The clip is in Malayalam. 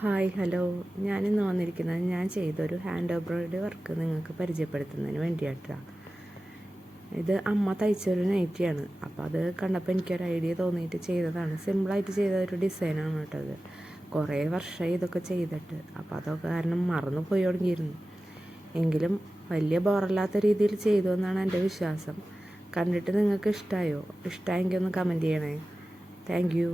ഹായ് ഹലോ, ഞാനിന്ന് വന്നിരിക്കുന്നത് ഞാൻ ചെയ്തൊരു ഹാൻഡ് എംബ്രോയിഡറി വർക്ക് നിങ്ങൾക്ക് പരിചയപ്പെടുത്തുന്നതിന് വേണ്ടിയിട്ടാണ്. ഇത് അമ്മ തയ്ച്ചൊരു നൈറ്റിയാണ്. അപ്പോൾ അത് കണ്ടപ്പോൾ എനിക്കൊരു ഐഡിയ തോന്നിയിട്ട് ചെയ്തതാണ്. സിമ്പിളായിട്ട് ചെയ്ത ഒരു ഡിസൈനാണ് കേട്ടോ അത്. കുറേ വർഷമായി ഇതൊക്കെ ചെയ്തിട്ട്, അപ്പോൾ അതൊക്കെ കാരണം മറന്നു പോയി തുടങ്ങിയിരുന്നു. എങ്കിലും വലിയ ബോറല്ലാത്ത രീതിയിൽ ചെയ്തു എന്നാണ് എൻ്റെ വിശ്വാസം. കണ്ടിട്ട് നിങ്ങൾക്ക് ഇഷ്ടമായോ? ഇഷ്ടമായെങ്കിൽ ഒന്ന് കമൻറ്റ് ചെയ്യണേ. Thank you.